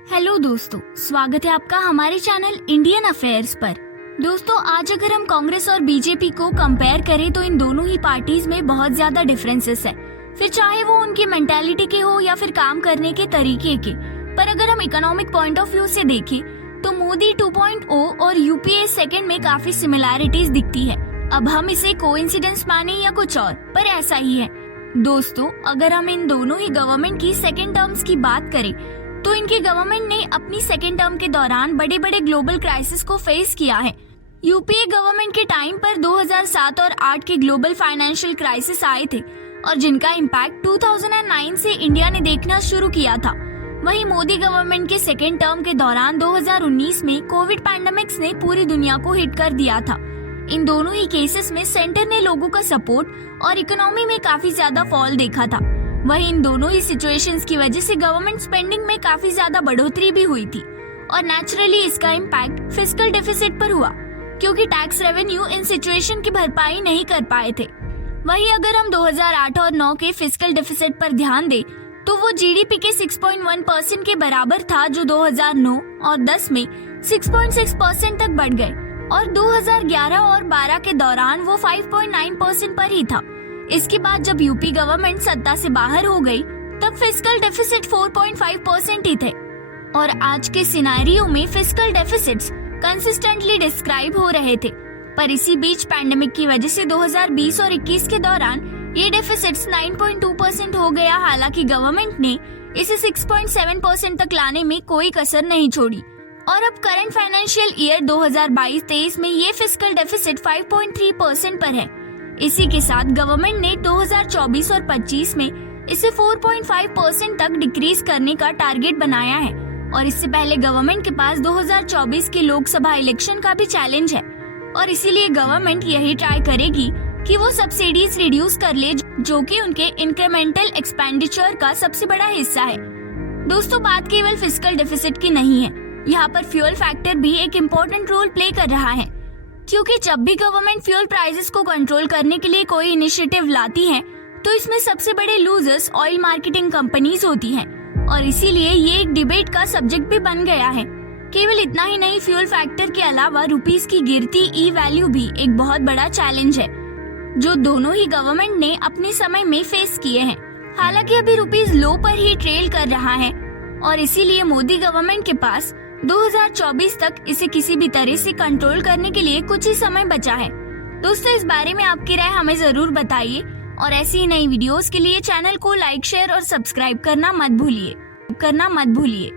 Hello दोस्तों, स्वागत है आपका हमारे चैनल इंडियन अफेयर्स पर। दोस्तों, आज अगर हम कांग्रेस और बीजेपी को कंपेयर करें तो इन दोनों ही पार्टीज में बहुत ज्यादा डिफरेंसेस है, फिर चाहे वो उनकी मेंटालिटी के हो या फिर काम करने के तरीके के। पर अगर हम इकोनॉमिक पॉइंट ऑफ व्यू से देखें तो मोदी 2.0 और यूपीए सेकंड में काफी सिमिलैरिटीज दिखती है। अब हम इसे कोइंसिडेंस माने या कुछ और, पर ऐसा ही है। दोस्तों, अगर हम इन दोनों ही गवर्नमेंट की सेकेंड टर्म्स की बात करें तो इनके गवर्नमेंट ने अपनी सेकेंड टर्म के दौरान बड़े बड़े ग्लोबल क्राइसिस को फेस किया है। यूपीए गवर्नमेंट के टाइम पर 2007 और 8 के ग्लोबल फाइनेंशियल क्राइसिस आए थे और जिनका इम्पैक्ट 2009 से इंडिया ने देखना शुरू किया था। वहीं मोदी गवर्नमेंट के सेकेंड टर्म के दौरान 2019 में कोविड पैंडेमिक्स ने पूरी दुनिया को हिट कर दिया था। इन दोनों ही केसेस में सेंटर ने लोगों का सपोर्ट और इकोनॉमी में काफी ज्यादा फॉल देखा था। वहीं इन दोनों ही सिचुएशंस की वजह से गवर्नमेंट स्पेंडिंग में काफी ज्यादा बढ़ोतरी भी हुई थी और नेचुरली इसका इम्पैक्ट फिस्कल डेफिसिट पर हुआ, क्योंकि टैक्स रेवेन्यू इन सिचुएशन की भरपाई नहीं कर पाए थे। वहीं अगर हम 2008 और 9 के फिस्कल डेफिसिट पर ध्यान दें तो वो जीडीपी के 6.1% के बराबर था, जो 2009 और 10 में 6.6% तक बढ़ गए और 2011 और 12 के दौरान वो 5.9% पर ही था। इसके बाद जब यूपी गवर्नमेंट सत्ता से बाहर हो गई तब फिस्कल डेफिसिट 4.5% ही थे और आज के सिनेरियो में फिस्कल डेफिसिट्स कंसिस्टेंटली डिस्क्राइब हो रहे थे। पर इसी बीच पैंडेमिक की वजह से 2020 और 21 के दौरान ये डेफिसिट्स 9.2% हो गया। हालांकि गवर्नमेंट ने इसे 6.7% तक लाने में कोई कसर नहीं छोड़ी और अब करंट फाइनेंशियल ईयर 2022-23 में ये फिस्कल डेफिसिट 5.3% पर है। इसी के साथ गवर्नमेंट ने 2024 और 25 में इसे 4.5% तक डिक्रीज करने का टारगेट बनाया है और इससे पहले गवर्नमेंट के पास 2024 के लोकसभा इलेक्शन का भी चैलेंज है और इसीलिए गवर्नमेंट यही ट्राई करेगी कि वो सब्सिडीज रिड्यूस कर ले, जो कि उनके इंक्रीमेंटल एक्सपेंडिचर का सबसे बड़ा हिस्सा है। दोस्तों, बात केवल फिस्कल डेफिसिट की नहीं है, यहाँ पर फ्यूल फैक्टर भी एक इम्पोर्टेंट रोल प्ले कर रहा है, क्योंकि जब भी गवर्नमेंट फ्यूल प्राइसेस को कंट्रोल करने के लिए कोई इनिशिएटिव लाती है तो इसमें सबसे बड़े लूजर्स ऑयल मार्केटिंग कंपनीज होती हैं और इसीलिए ये एक डिबेट का सब्जेक्ट भी बन गया है। केवल इतना ही नहीं, फ्यूल फैक्टर के अलावा रुपीस की गिरती ई वैल्यू भी एक बहुत बड़ा चैलेंज है, जो दोनों ही गवर्नमेंट ने अपने समय में फेस किए हैं। हालांकि अभी रुपीस लो पर ही ट्रेल कर रहा है और इसीलिए मोदी गवर्नमेंट के पास 2024 तक इसे किसी भी तरह से कंट्रोल करने के लिए कुछ ही समय बचा है। दोस्तों, इस बारे में आपकी राय हमें जरूर बताइए और ऐसी ही नई वीडियोस के लिए चैनल को लाइक, शेयर और सब्सक्राइब करना मत भूलिए।